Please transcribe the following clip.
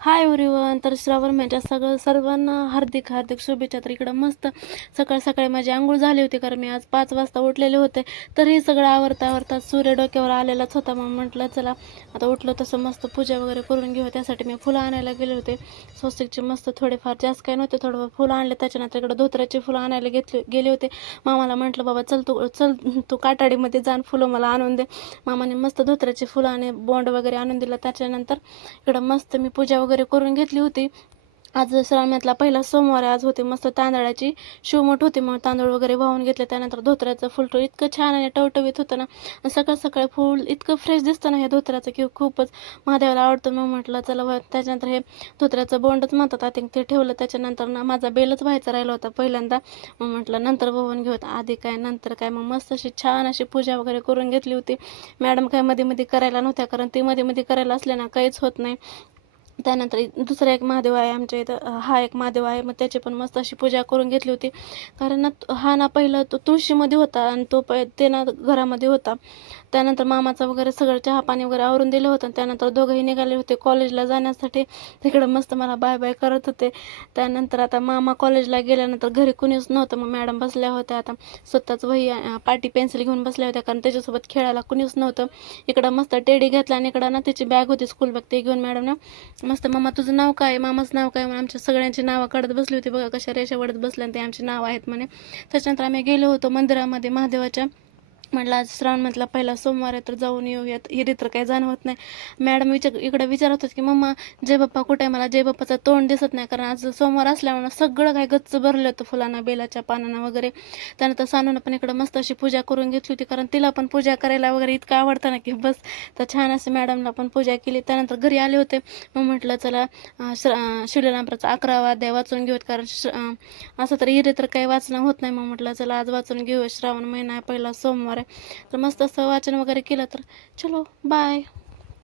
Hi everyone. तर श्रावण महिन्याच्या सर्वांना हार्दिक हार्दिक शुभेच्छा. तर इकडं मस्त सकाळ सकाळी माझी आंघोळ झाली होती, कारण मी आज 5 वाजता उठलेले होते. तर हे सगळं आवरता सूर्य डोक्यावर आलेलाच होता. मग म्हटलं चला आता उठलो तसं मस्त पूजा वगैरे करून घेऊ. त्यासाठी मी फुलं आणायला गेले होते. स्वस्तिकचे मस्त थोडेफार, जास्त काय नव्हते, थोडं फुलं आणले. त्याच्यानंतर इकडं धोत्र्याचे फुलं आणायला गेले होते. मामाला म्हटलं बाबा चल तू काटाडीमध्ये जाण, फुलं मला आणून दे. मामाने मस्त धोत्र्याचे फुलं आणि बोंड वगैरे आणून दिलं. त्याच्यानंतर इकडं मस्त मी पूजा वगैरे करून घेतली होती. आज श्रावणातला पहिला सोमवार आज होते. मस्त तांदळाची शिवमठ होती, मग तांदूळ वगैरे वाहून घेतले. त्यानंतर धोत्र्याचं फुलटो इतकं छान आणि टवटवीत होतं ना, सकाळ सकाळी फूल इतकं फ्रेश दिसतं ना हे धोत्र्याचं, की खूपच महादेवाला आवडतं. मग म्हटलं चला त्याच्यानंतर हे धोत्र्याचं बोंडच म्हणतात, आय थिंक, ते ठेवलं. त्याच्यानंतर ना माझा बेलच व्हायचा राहिला होता पहिल्यांदा. मग म्हटलं नंतर वाहून घेऊत, आधी काय नंतर काय. मग मस्त अशी छान अशी पूजा वगैरे करून घेतली होती. मॅडम काय मध्ये मध्ये करायला नव्हत्या, कारण ती मध्ये मध्ये करायला असले ना काहीच होत नाही. त्यानंतर दुसरा एक महादेव आहे आमच्या इथं, हा एक महादेव आहे. मग त्याची पण मस्त अशी पूजा करून घेतली होती. कारण ना हा ना पहिला तो तुळशीमध्ये होता, आणि ते ना घरामध्ये होता. त्यानंतर मामाचा वगैरे सगळं चहा पाणी वगैरे आवरून दिलं होतं. त्यानंतर दोघंही निघाले होते कॉलेजला जाण्यासाठी. तिकडं मस्त मला बाय बाय करत होते. त्यानंतर आता मामा कॉलेजला गेल्यानंतर घरी कुणीच नव्हतं. मग मॅडम बसल्या होत्या, आता स्वतःच वही पाटी पेन्सिल घेऊन बसल्या होत्या, कारण त्याच्यासोबत खेळायला कुणीच नव्हतं. इकडं मस्त टेडी घेतला, आणि इकडं ना त्याची बॅग होती स्कूल बॅग, ते घेऊन मॅडम ना मस्त, मम्मा तुझं नाव काय, मामाचं नाव काय, आमच्या सगळ्यांची नावं काढत बसली होती. बघा कशा रेषा वडत बसल्या, आणि ते आमची नाव आहेत म्हणे. त्याच्यानंतर आम्ही गेलो होतो मंदिरामध्ये महादेवाच्या. म्हटलं आज श्रावण मधला पहिला सोमवार आहे, तर जाऊन येऊयात. हिरी तर काही जाणवत नाही. मॅडम इकडे विचारत होत की मम्मा जय बाप्पा कुठे आहे, मला जय बाप्पाचं तोंड दिसत नाही, कारण आज सोमवार असल्यामुळे सगळं काय गच्च भरलं होतं फुलांना, बेलाच्या पानांना वगैरे. त्यानंतर सानूनं पण इकडं मस्त अशी पूजा करून घेतली होती, कारण तिला पण पूजा करायला वगैरे इतकं आवडतं ना की बस. तर छान असे मॅडमला पण पूजा केली. त्यानंतर घरी आले होते. मग म्हटलं चला शिवलीलामृताचा 11वा अध्याय वाचून घेऊत, कारण असं तर हिरे तर काही वाचणं होत नाही. मग म्हटलं चला आज वाचून घेऊ, श्रावण महिना आहे, पहिला सोमवार आहे. तर मस्त असं वाचन वगैरे केलं. तर चलो बाय.